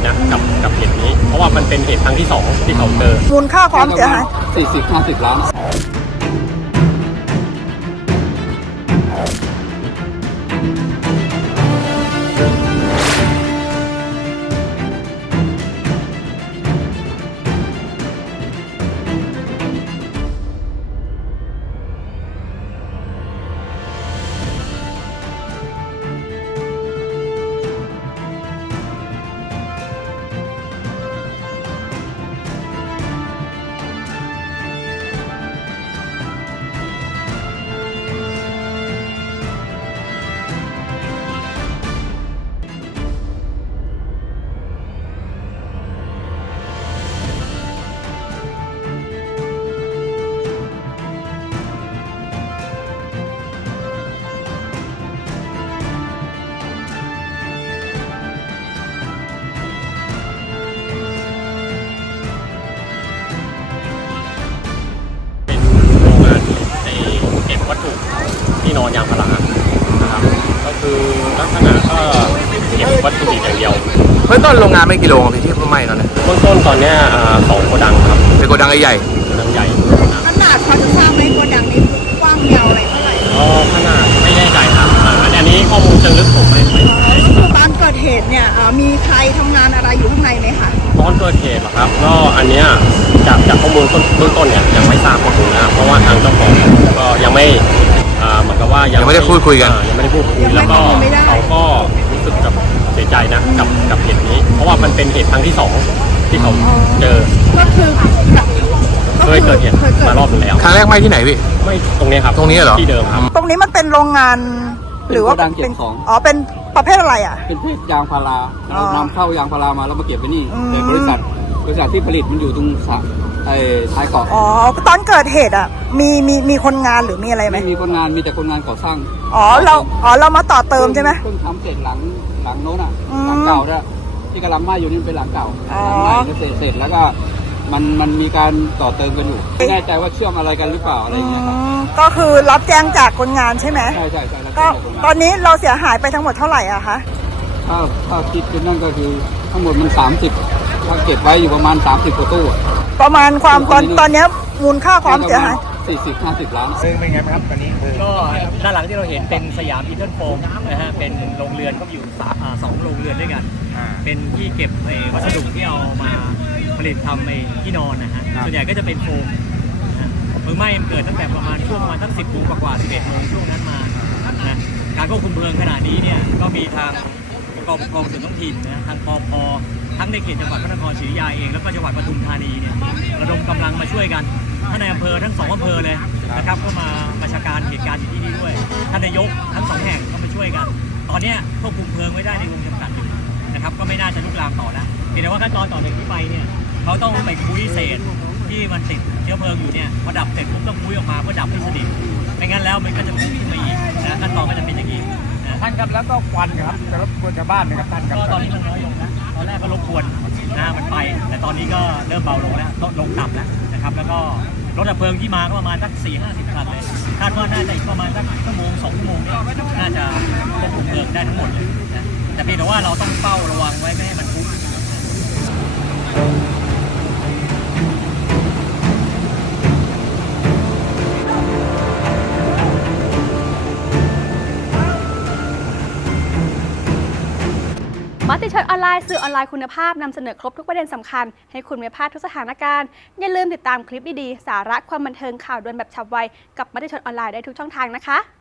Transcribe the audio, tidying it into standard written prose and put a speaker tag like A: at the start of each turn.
A: นะกับเหตุนี้เพราะว่ามันเป็นเหตุครั้งที่2ที่เขาเจอ
B: มูลค่าความเสียหาย
C: 40-50 ล้าน
A: ที่นอนยางพารานะครับก็คือลักษณะก็เก็บวัตถุดิบอย่างเดียว
D: เบื้องต้นโรงงานไม่กี่โรงครับพี่ที่ไหม้ตอนนี้
A: เบื้องต้นตอนนี้2 โกดังครับ
D: เป็นโกดังใหญ่
A: โกดังใหญ่
B: ขนาดพอจะทราบไหมโกดังนี้กว้างยาวอะไรเท่าไหร่
A: ขนาดไม่แน่ใจครับอันนี้ข้อมูลเชิงลึกผมไม่
B: ตอนเกิดเหตุเนี่ยมีใครทำงานอะไรอยู่ข้างในไหมคะ
A: ตอนเกิดเหตุเหรอครับก็อันเนี้ยจากข้อมูลเบื้องต้นเนี่ยยังไม่ทราบข้อมูลนะเพราะว่าทางเจ้าของก็ยังไม่เหมือนกับว่า
D: ยังไม่ได้พูดคุยกัน
A: ยังไม่ได้พูดคุยแล้วก็เขาก็รู้สึกกับเสียใจนะกับเหตุนี้เพราะว่ามันเป็นเหตุครั้งที่2ที่เขาเจอ
B: ก็คือ
A: เคยเกิดเหตุมารอบนึงแล้ว
D: ครั้งแรกไหม้ที่ไหนพี่
A: ไม่ตรงนี้ครับ
D: ตรงนี้เหรอ
A: ที่เดิมครับ
B: ตรงนี้มันเป็นโรงงานหรือว่าเป็นเป็นประเภทอะไรอ่ะ
C: เป็นเพศยางพาราเรานำเข้ายางพารามาแล้วมาเก็บไว้นี่แต่บริษัทที่ผลิตมันอยู่ตรงท้ายเกาะ
B: ตอนเกิดเหตุอ่ะมีคนงานหรือมีอะไรไหม
C: ไม่มีคนงานมีแต่คนงานก่อสร้าง
B: เรามาต่อเติมใช่ไหม
C: เพิ่งทำเสร็จหลังโน้นอ่ะหลังเก่าเนี่ยที่กำลังไหม้อยู่นี่เป็นหลังเก่าหลังใหม่ก็เสร็จแล้วก็มันมีการต่อเติมกันอยู่ไม่แน่ใจว่าเชื่อมอะไรกันหรือเปล่าอะไรเงี้ยครับ
B: ก็คือรับแจ้งจากคนงานใช่ไหม
C: ใช่
B: ก็ตอนนี้เราเสียหายไปทั้งหมดเท่าไหร่อะคะ
C: ถ้าคิดเป็นนั่นก็คือทั้งหมดมัน30ถ้าเก็บไว้อยู่ประมาณ30 กว่าตู้
B: ประมาณความตอนนี้มูลค่าความเสียหาย
C: 40-50 ล้าน
D: เป็นไงครับตอนนี้
A: ก็ด้านหลังที่เราเห็นเป็นสยามอีเทิร์นโฟมนะฮะเป็นโรงเรือนก็อยู่2 โรงเรือนด้วยกันเป็นที่เก็บวัสดุที่เอามาผลิตทำที่นอนนะฮะส่วนใหญ่ก็จะเป็นโฟมเพลิงไหม้มันเกิดตั้งแต่ประมาณช่วงประมาณ10 โมงกว่า11 โมงช่วงนั้นมานะการควบคุมเพลิงขณะนี้เนี่ยก็มีทางกองส่วนท้องถิ่นนะทางปภทั้งในเขตจังหวัดพระนครศรีอยุธยาเองแล้วก็จังหวัดปทุมธานีเนี่ยระดมกำลังมาช่วยกันท่านในอำเภอทั้ง2 อำเภอเลยนะครับก็มาบัญชาการเหตุการณ์อยู่ที่นี่ด้วยท่านนายกทั้ง2 แห่งก็มาช่วยกันตอนนี้ควบคุมเพลิงไว้ได้ในวงจำกัดอยู่นะครับก็ไม่น่าจะลุกลามต่อนะเพียงแต่ว่าขั้นตอนต่อจากนี้ไปเนี่ยเขาต้องไปคุยเศษที่มันติดเชื้อเพลิงอยู่เนี่ยพอดับเสร็จปุ๊บต้องคุยออกมาเพื่อดับให้สนิทไม่งั้นแล้วมันก็จะพุ่งขึ้นมาอีกนะขั้นตอนก็จะเป็นอย่างนี้
D: ท่านครับแล้วก็ควันครับจะรบกวนชาวบ้านไหมครับท่านครับ
A: ก็ตอนนี้มันน้อยลงนะตอนแรกก็รบกวนนะมันไปแต่ตอนนี้ก็เริ่มเบาลงแล้วลงต่ำแล้วนะครับแล้วก็รถดับเพลิงที่มาก็ประมาณสัก40-50 คันเลยคาดว่าน่าจะอีกประมาณสัก1 ชั่วโมง 2 ชั่วโมงเนี่ยน่าจะควบคุมเพลิงได้ทั้งหมดเลยนะแต่เพียงแต่ว่าเราต้องเฝ้าระวังไว้ไม่ให้มันพุ่ง
E: มติชนออนไลน์สื่อออนไลน์คุณภาพนำเสนอครบทุกประเด็นสำคัญให้คุณไม่พลาดทุกสถานการณ์อย่าลืมติดตามคลิปดีๆสาระความบันเทิงข่าวด่วนแบบฉับไวกับมติชนออนไลน์ได้ทุกช่องทางนะคะ